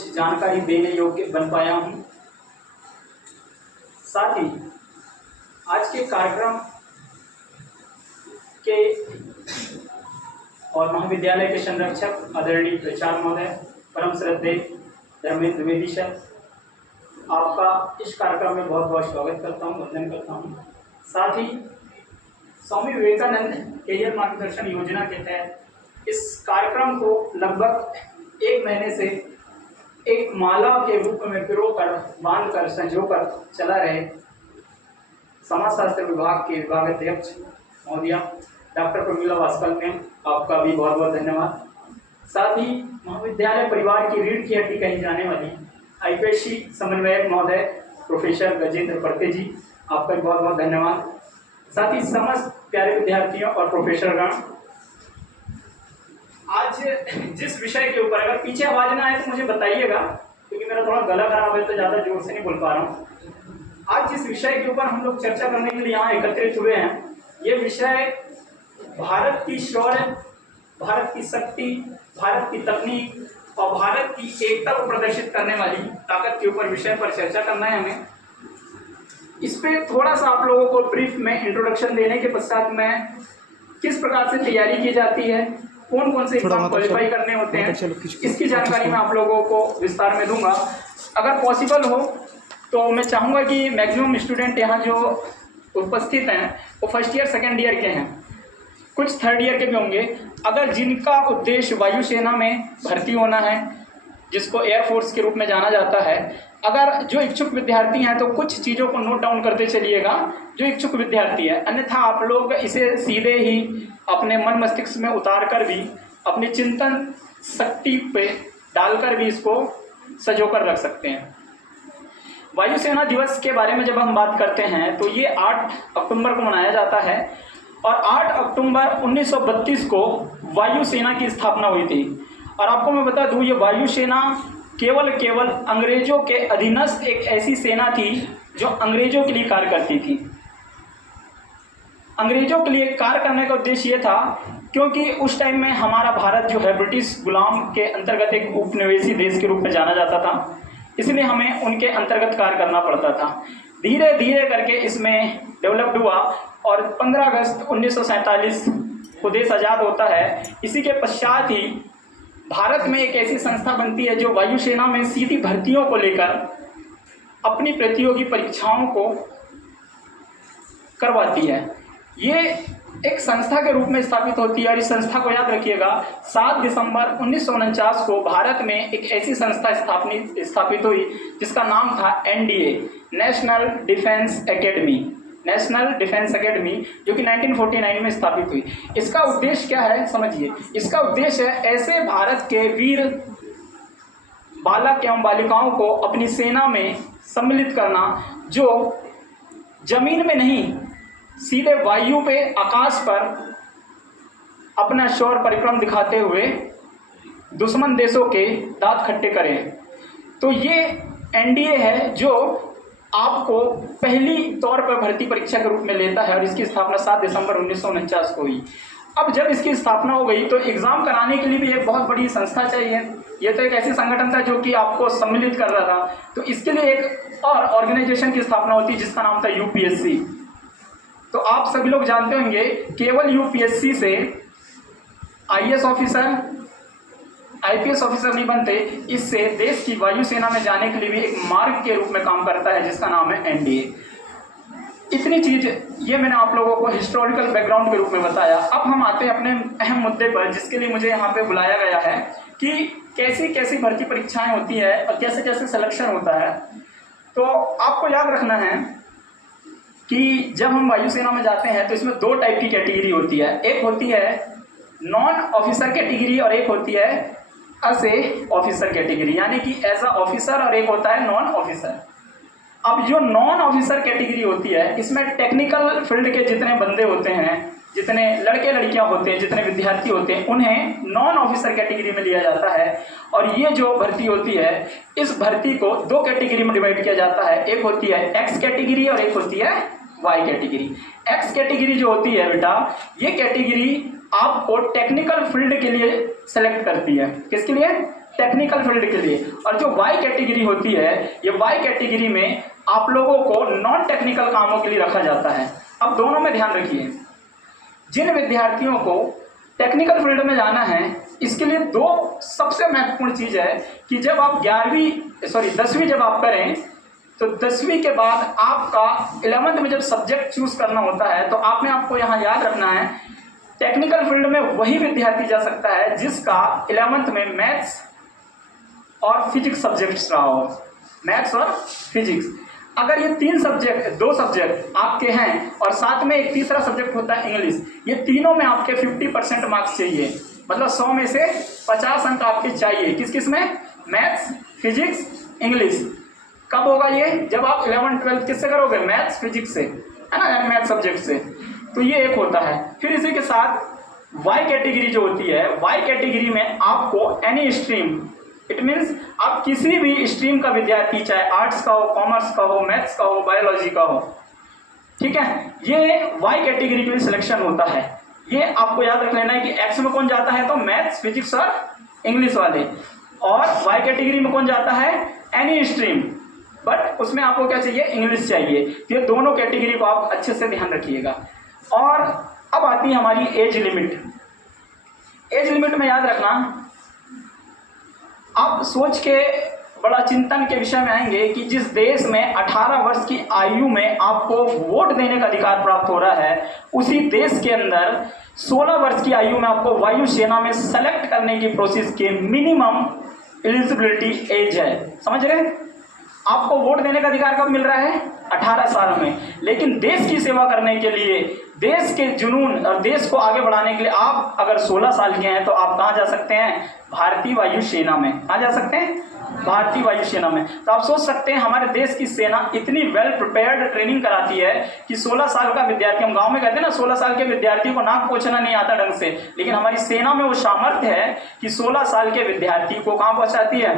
कुछ जानकारी देने योग्य बन पाया हूँ। साथ ही आज के कार्यक्रम के और महाविद्यालय के संरक्षक आदरणीय प्राचार्य महोदय, परम श्रद्धेय धर्मेंद्र द्विवेदी सर, आपका इस कार्यक्रम में बहुत बहुत स्वागत करता हूँ, वंदन करता हूँ। साथ ही स्वामी विवेकानंद कैरियर मार्गदर्शन योजना के तहत इस कार्यक्रम को लगभग 1 महीने से एक माला के रूप में पिरोकर, बांधकर, संजोकर चला रहे समाजशास्त्र विभाग के विभाग अध्यक्ष महोदया डॉक्टर प्रमीला वास्कल ने आपका भी बहुत बहुत धन्यवाद। साथ ही महाविद्यालय परिवार की रीढ़ की हड्डी कही जाने वाली आईपीएससी समन्वयक महोदय प्रोफेसर गजेंद्र परते जी, आपका भी बहुत बहुत धन्यवाद। साथ ही समस्त प्यारे विद्यार्थियों और प्रोफेसरगण, आज जिस विषय के ऊपर अगर पीछे आवाज ना आए तो मुझे बताइएगा, क्योंकि मेरा थोड़ा गला खराब है तो ज़्यादा जोर से नहीं बोल पा रहा हूँ। आज जिस विषय के ऊपर हम लोग चर्चा करने के लिए यहाँ एकत्रित हुए हैं, ये विषय भारत की शौर्य, भारत की शक्ति, भारत की तकनीक और भारत की एकता को प्रदर्शित करने वाली ताकत के ऊपर विषय पर चर्चा करना है हमें। इस पे थोड़ा सा आप लोगों को ब्रीफ में इंट्रोडक्शन देने के पश्चात में किस प्रकार से तैयारी की जाती है, कौन कौन से एग्जाम क्वालिफाई करने होते हैं, इसकी जानकारी मैं आप लोगों को विस्तार में दूंगा। अगर पॉसिबल हो तो मैं चाहूँगा कि मैक्सिमम स्टूडेंट यहाँ जो उपस्थित हैं वो फर्स्ट ईयर सेकेंड ईयर के हैं, कुछ थर्ड ईयर के भी होंगे। अगर जिनका उद्देश्य वायुसेना में भर्ती होना है, जिसको एयरफोर्स के रूप में जाना जाता है, अगर जो इच्छुक विद्यार्थी हैं तो कुछ चीज़ों को नोट डाउन करते चलिएगा जो इच्छुक विद्यार्थी है, अन्यथा आप लोग इसे सीधे ही अपने मन मस्तिष्क में उतार कर भी अपने चिंतन शक्ति पे डालकर भी इसको सजोकर रख सकते हैं। वायुसेना दिवस के बारे में जब हम बात करते हैं तो ये 8 अक्टूबर को मनाया जाता है और 8 अक्टूबर 1932 को वायुसेना की स्थापना हुई थी। और आपको मैं बता दूं, ये वायुसेना केवल अंग्रेजों के अधीनस्थ एक ऐसी सेना थी जो अंग्रेजों के लिए कार्य करती थी। अंग्रेजों के लिए कार्य करने का उद्देश्य ये था क्योंकि उस टाइम में हमारा भारत जो है ब्रिटिश गुलाम के अंतर्गत एक उपनिवेशी देश के रूप में जाना जाता था, इसलिए हमें उनके अंतर्गत कार्य करना पड़ता था। धीरे धीरे करके इसमें डेवलप्ड हुआ और 15 अगस्त 1947 को देश आज़ाद होता है। इसी के पश्चात ही भारत में एक ऐसी संस्था बनती है जो वायुसेना में सीधी भर्तियों को लेकर अपनी प्रतियोगी परीक्षाओं को करवाती है। ये एक संस्था के रूप में स्थापित होती है और इस संस्था को याद रखिएगा, 7 दिसंबर 1949 को भारत में एक ऐसी संस्था स्थापित हुई जिसका नाम था NDA, national defence academy, national defence academy, जो कि 1949 में स्थापित हुई। इसका उद्देश्य क्या है समझिए, इसका उद्देश्य है ऐसे भारत के वीर बालक एवं बालिकाओं को अपनी सेना में सम्मिलित करना जो जमीन में नहीं सीधे वायु पे, आकाश पर अपना शौर्य परिक्रम दिखाते हुए दुश्मन देशों के दांत खट्टे करें। तो ये एनडीए है जो आपको पहली तौर पर भर्ती परीक्षा के रूप में लेता है और इसकी स्थापना 7 दिसंबर 1949 को हुई। अब जब इसकी स्थापना हो गई तो एग्ज़ाम कराने के लिए भी एक बहुत बड़ी संस्था चाहिए। ये तो एक ऐसी संगठन था जो कि आपको सम्मिलित कर रहा था, तो इसके लिए एक और ऑर्गेनाइजेशन की स्थापना होती है जिसका नाम था यूपीएससी। तो आप सभी लोग जानते होंगे केवल यूपीएससी से आईएएस ऑफिसर, आईपीएस ऑफिसर नहीं बनते, इससे देश की वायुसेना में जाने के लिए भी एक मार्ग के रूप में काम करता है जिसका नाम है एनडीए। इतनी चीज ये मैंने आप लोगों को हिस्टोरिकल बैकग्राउंड के रूप में बताया। अब हम आते हैं अपने अहम मुद्दे पर जिसके लिए मुझे यहाँ पे बुलाया गया है कि कैसी कैसी भर्ती परीक्षाएं होती है और कैसे कैसे सिलेक्शन होता है। तो आपको याद रखना है कि जब हम वायुसेना में जाते हैं तो इसमें 2 टाइप की कैटेगरी होती है। एक होती है नॉन ऑफिसर कैटेगरी और एक होती है एज ए ऑफिसर कैटेगरी, यानी कि एज अ ऑफिसर, और एक होता है नॉन ऑफिसर। अब जो नॉन ऑफिसर कैटेगरी होती है इसमें टेक्निकल फील्ड के जितने बंदे होते हैं, जितने लड़के लड़कियां होते हैं, जितने विद्यार्थी होते हैं, उन्हें नॉन ऑफिसर कैटेगरी में लिया जाता है। और ये जो भर्ती होती है इस भर्ती को 2 कैटेगरी में डिवाइड किया जाता है। एक होती है एक्स कैटेगरी और एक होती है वाई कैटेगरी। एक्स कैटेगरी जो होती है बेटा, ये कैटेगरी आपको टेक्निकल फील्ड के लिए सेलेक्ट करती है। किसके लिए? टेक्निकल फील्ड के लिए। और जो वाई कैटेगरी होती है, ये वाई कैटेगरी में आप लोगों को नॉन टेक्निकल कामों के लिए रखा जाता है। अब दोनों में ध्यान रखिए, जिन विद्यार्थियों को टेक्निकल फील्ड में जाना है, इसके लिए दो सबसे महत्वपूर्ण चीज़ है कि जब आप 10वीं जब आप करें, तो 10वीं के बाद आपका 11th में जब सब्जेक्ट चूज करना होता है, तो आपको यहाँ याद रखना है, टेक्निकल फील्ड में वही विद्यार्थी जा सकता है जिसका 11th में मैथ्स और फिजिक्स सब्जेक्ट्स रहा हो, मैथ्स और फिजिक्स। अगर ये दो सब्जेक्ट आपके हैं और साथ में एक तीसरा सब्जेक्ट होता है इंग्लिश, ये तीनों में आपके 50% मार्क्स चाहिए, मतलब 100 में से 50 अंक आपके चाहिए। किस किस में? Maths, physics, English. कब होगा ये? जब आप 11th 12th किससे करोगे? मैथ्स फिजिक्स से, है ना, यानी मैथ सब्जेक्ट से। तो ये एक होता है। फिर इसी के साथ वाई कैटेगरी जो होती है, वाई कैटेगरी में आपको एनी स्ट्रीम, इट मीन्स आप किसी भी स्ट्रीम का विद्यार्थी, चाहे आर्ट्स का हो, कॉमर्स का हो, मैथ्स का हो, बायोलॉजी का हो, ठीक है, ये वाई कैटेगरी के लिए सिलेक्शन होता है। ये आपको याद रख लेना है कि एक्स में कौन जाता है, तो मैथ्स, फिजिक्स और इंग्लिश वाले, और वाई कैटेगरी में कौन जाता है? एनी स्ट्रीम, बट उसमें आपको क्या चाहिए? इंग्लिश चाहिए। तो ये दोनों कैटेगरी को आप अच्छे से ध्यान रखिएगा। और अब आती है हमारी एज लिमिट। एज लिमिट में याद रखना, आप सोच के बड़ा चिंतन के विषय में आएंगे कि जिस देश में 18 वर्ष की आयु में आपको वोट देने का अधिकार प्राप्त हो रहा है, उसी देश के अंदर 16 वर्ष की आयु में आपको वायुसेना में सेलेक्ट करने की प्रोसेस के मिनिमम एलिजिबिलिटी एज है। समझ रहे हैं? आपको वोट देने का अधिकार कब मिल रहा है? 18 साल में। लेकिन देश की सेवा करने के लिए, देश के जुनून और देश को आगे बढ़ाने के लिए आप अगर 16 साल के हैं तो आप कहाँ जा सकते हैं? भारतीय वायुसेना में। कहाँ जा सकते हैं? भारतीय वायुसेना में। तो आप सोच सकते हैं हमारे देश की सेना इतनी वेल प्रिपेयर्ड ट्रेनिंग कराती है कि 16 साल का विद्यार्थी, हम गांव में कहते हैं ना, 16 साल के विद्यार्थी को नाक पोंछना नहीं आता ढंग से, लेकिन हमारी सेना में वो सामर्थ्य है कि 16 साल के विद्यार्थी को कहाँ पहुंचाती है?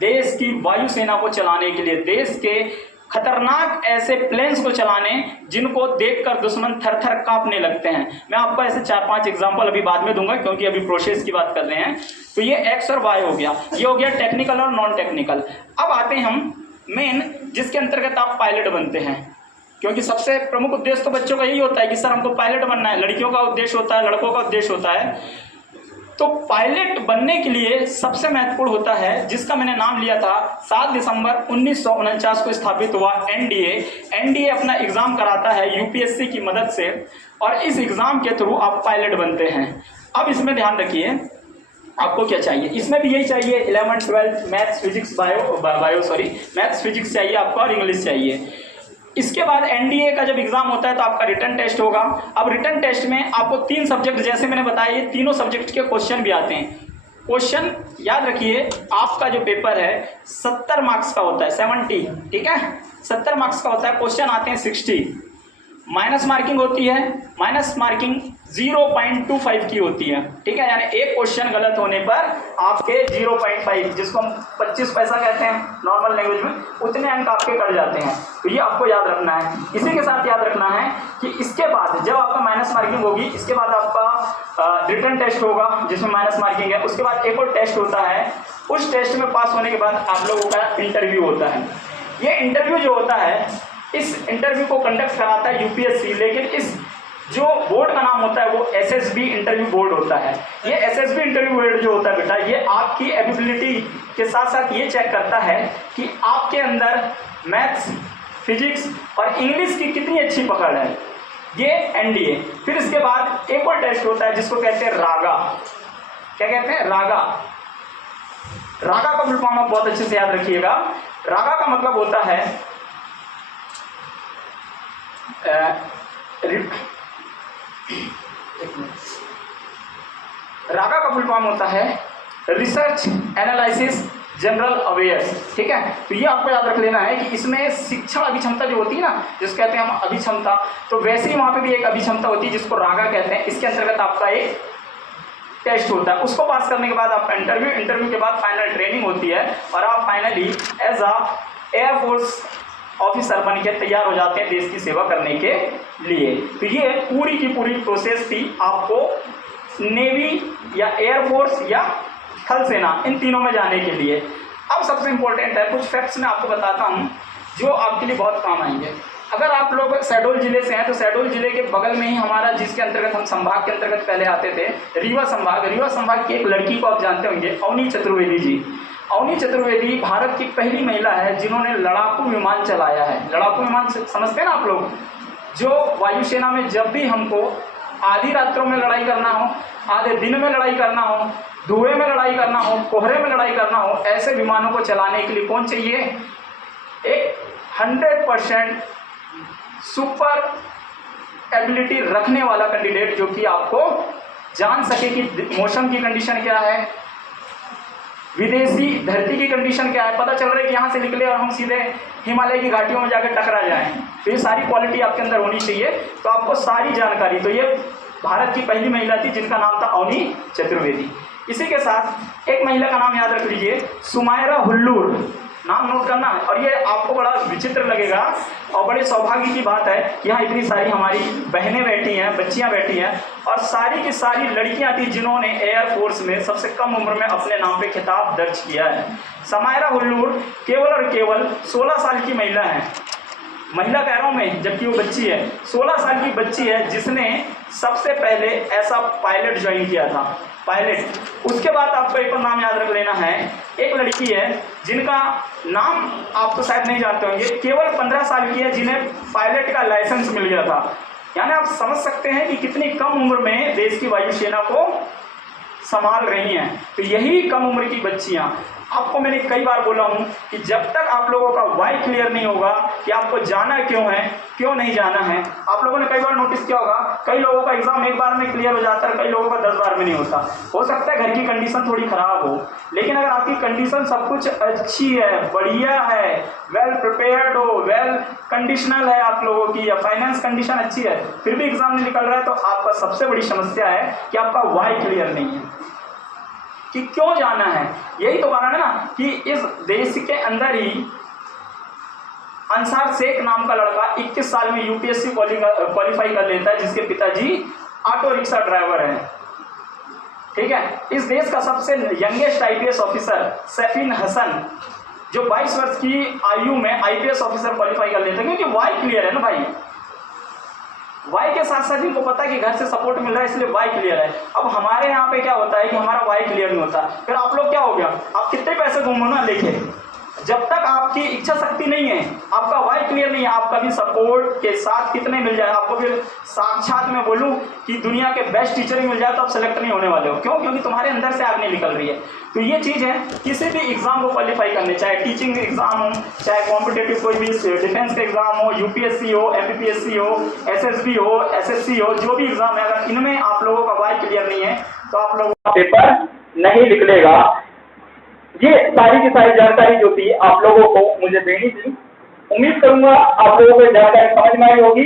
देश की वायुसेना को चलाने के लिए, देश के खतरनाक ऐसे प्लेन्स को चलाने जिनको देखकर दुश्मन थर थर कांपने लगते हैं। मैं आपको ऐसे 4-5 एग्जांपल अभी बाद में दूंगा, क्योंकि अभी प्रोसेस की बात कर रहे हैं। तो ये एक्स और वाई हो गया, ये हो गया टेक्निकल और नॉन टेक्निकल। अब आते हैं हम मेन, जिसके अंतर्गत आप पायलट बनते हैं, क्योंकि सबसे प्रमुख उद्देश्य तो बच्चों का यही होता है कि सर हमको पायलट बनना है। लड़कियों का उद्देश्य होता है, लड़कों का उद्देश्य होता है। तो पायलट बनने के लिए सबसे महत्वपूर्ण होता है, जिसका मैंने नाम लिया था, 7 दिसंबर 1949 को स्थापित हुआ एनडीए। एनडीए अपना एग्जाम कराता है यूपीएससी की मदद से, और इस एग्जाम के थ्रू आप पायलट बनते हैं। अब इसमें ध्यान रखिए आपको क्या चाहिए। इसमें भी यही चाहिए, 11th 12th maths physics maths physics चाहिए आपको, और इंग्लिश चाहिए। इसके बाद एनडीए का जब एग्जाम होता है तो आपका रिटन टेस्ट होगा। अब रिटन टेस्ट में आपको 3 सब्जेक्ट, जैसे मैंने बताया, ये तीनों सब्जेक्ट के क्वेश्चन भी आते हैं। क्वेश्चन याद रखिए, आपका जो पेपर है 70 मार्क्स का होता है, 70, ठीक है, 70 मार्क्स का होता है। क्वेश्चन आते हैं 60, माइनस मार्किंग होती है, माइनस मार्किंग 0.25 की होती है, ठीक है, यानी एक क्वेश्चन गलत होने पर आपके 0.5, जिसको हम 25 पैसा कहते हैं नॉर्मल लैंग्वेज में, उतने अंक आपके कट जाते हैं। तो ये आपको याद रखना है। इसी के साथ याद रखना है कि इसके बाद जब आपका माइनस मार्किंग होगी, इसके बाद आपका रिटन टेस्ट होगा जिसमें माइनस मार्किंग है। उसके बाद एक और टेस्ट होता है, उस टेस्ट में पास होने के बाद आप लोगों का इंटरव्यू होता है। ये इंटरव्यू जो होता है, इस इंटरव्यू को कंडक्ट कराता है यूपीएससी, लेकिन इस जो बोर्ड का नाम होता है वो एसएसबी इंटरव्यू बोर्ड होता है। ये एसएसबी इंटरव्यू बोर्ड जो होता है बेटा, ये आपकी एबिलिटी के साथ साथ ये चेक करता है कि आपके अंदर मैथ्स, फिजिक्स और इंग्लिश की कितनी अच्छी पकड़ है, ये एनडीए। फिर इसके बाद एक और टेस्ट होता है जिसको कहते हैं रागा। क्या कहते हैं? रागा। रागा का फुल फॉर्म आप बहुत अच्छे से याद रखिएगा। रागा का मतलब होता है रागा का फुल फॉर्म होता है रिसर्च एनालिसिस जनरल अवेयर्स, ठीक है। तो ये आपको याद रख लेना है कि इसमें शिक्षण अभिक्षमता जो होती है ना, जिसको कहते हैं हम अभिक्षमता, तो वैसे ही वहाँ पे भी एक अभिक्षमता होती है जिसको रागा कहते हैं। इसके अंतर्गत आपका एक टेस्ट होता है, उसको पास करने के बाद आपका इंटरव्यू के बाद फाइनल ट्रेनिंग होती है, और आप finally as a air force officer बन के तैयार हो जाते हैं देश की सेवा करने के लिए। तो ये पूरी की पूरी प्रोसेस थी आपको नेवी या एयरफोर्स या थल सेना, इन तीनों में जाने के लिए। अब सबसे इम्पोर्टेंट है, कुछ फैक्ट्स मैं आपको बताता हूँ जो आपके लिए बहुत काम आएंगे। अगर आप लोग शहडोल जिले से हैं तो शहडोल जिले के बगल में ही हमारा, जिसके अंतर्गत हम संभाग के अंतर्गत पहले आते थे, रीवा संभाग। रीवा संभाग की एक लड़की को आप जानते होंगे, अवनी चतुर्वेदी जी। अवनी चतुर्वेदी भारत की पहली महिला है जिन्होंने लड़ाकू विमान चलाया है। लड़ाकू विमान समझते हैं ना आप लोग, जो वायुसेना में जब भी हमको आधी रात्रों में लड़ाई करना हो, आधे दिन में लड़ाई करना हो, धुएं में लड़ाई करना हो, कोहरे में लड़ाई करना हो, ऐसे विमानों को चलाने के लिए कौन चाहिए? एक 100% सुपर एबिलिटी रखने वाला कैंडिडेट, जो कि आपको जान सके कि मौसम की कंडीशन क्या है, विदेशी धरती की कंडीशन क्या है। पता चल रहा है कि यहाँ से निकले और हम सीधे हिमालय की घाटियों में जाकर टकरा जाएं, तो ये सारी क्वालिटी आपके अंदर होनी चाहिए। तो आपको सारी जानकारी, तो ये भारत की पहली महिला थी जिनका नाम था अवनी चतुर्वेदी। इसी के साथ एक महिला का नाम याद रख लीजिए, सुमायरा हुल्लूर, नाम नोट करना है। और ये आपको बड़ा विचित्र लगेगा और बड़े सौभाग्य की बात है कि यहाँ इतनी सारी हमारी बहनें बैठी हैं, बच्चियाँ बैठी हैं, और सारी की सारी लड़कियाँ थी जिन्होंने एयरफोर्स में सबसे कम उम्र में अपने नाम पे खिताब दर्ज किया है। समायरा हुल्लूर केवल और केवल 16 साल की महिला है, महिला कह रहा हूँ मैं, जबकि वो बच्ची है, 16 साल की बच्ची है जिसने सबसे पहले ऐसा पायलट ज्वाइन किया था, पायलट। उसके बाद आपको एक और नाम याद रख लेना है, एक लड़की है जिनका नाम आप तो शायद नहीं जानते होंगे, केवल 15 साल की है, जिन्हें पायलट का लाइसेंस मिल गया था। यानी आप समझ सकते हैं कि कितनी कम उम्र में देश की वायुसेना को संभाल रही हैं। तो यही कम उम्र की बच्चियां, आपको मैंने कई बार बोला हूं कि जब तक आप लोगों का वाई क्लियर नहीं होगा कि आपको जाना क्यों है, क्यों नहीं जाना है। आप लोगों ने कई बार नोटिस किया होगा, कई लोगों का एग्जाम एक बार में क्लियर हो जाता है, कई लोगों का 10 बार में नहीं होता। हो सकता है घर की कंडीशन थोड़ी खराब हो, लेकिन अगर आपकी कंडीशन सब कुछ अच्छी है, बढ़िया है, वेल प्रिपेयर्ड हो, वेल कंडीशनल है आप लोगों की, या फाइनेंस कंडीशन अच्छी है, फिर भी एग्जाम नहीं निकल रहा है, तो आपका सबसे बड़ी समस्या है कि आपका वाई क्लियर नहीं है कि क्यों जाना है। यही तो कारण है ना कि इस देश के अंदर ही अंसार शेख नाम का लड़का 21 साल में यूपीएससी क्वालिफाई कर लेता है, जिसके पिताजी ऑटो रिक्शा ड्राइवर हैं। ठीक है, इस देश का सबसे यंगेस्ट आईपीएस ऑफिसर सैफीन हसन, जो 22 वर्ष की आयु में आईपीएस ऑफिसर क्वालिफाई कर लेता है, क्योंकि वाई क्लियर है ना भाई। वाई के साथ साथ इनको पता है कि घर से सपोर्ट मिल रहा है, इसलिए वाई क्लियर है। अब हमारे यहाँ पे क्या होता है कि हमारा वाई क्लियर नहीं होता, फिर आप लोग क्या हो गया, आप कितने पैसे घूमो ना लेके, जब तक आपकी इच्छा शक्ति नहीं है, आपका वाई क्लियर नहीं है, आपका भी सपोर्ट के साथ कितने मिल जाए, आपको फिर साक्षात में बोलूं कि दुनिया के बेस्ट टीचर ही मिल जाए तो आप सेलेक्ट नहीं होने वाले हो। क्यों? क्योंकि तुम्हारे अंदर से आग नहीं निकल रही है। तो ये चीज़ है, किसी भी एग्जाम को क्वालिफाई करने, चाहे टीचिंग एग्जाम हो, चाहे कॉम्पिटेटिव कोई भी डिफेंस का एग्जाम हो, यूपीएससी हो, एमपीपीएससी हो, एसएसबी हो, एसएससी हो, जो भी एग्जाम है, अगर इनमें आप लोगों का वाई क्लियर नहीं है तो आप लोगों का पेपर नहीं निकलेगा। ये सारी की सारी जानकारी जो थी आप लोगों को मुझे देनी थी। उम्मीद करूंगा आप लोगों को जानकारी समझ में आई होगी।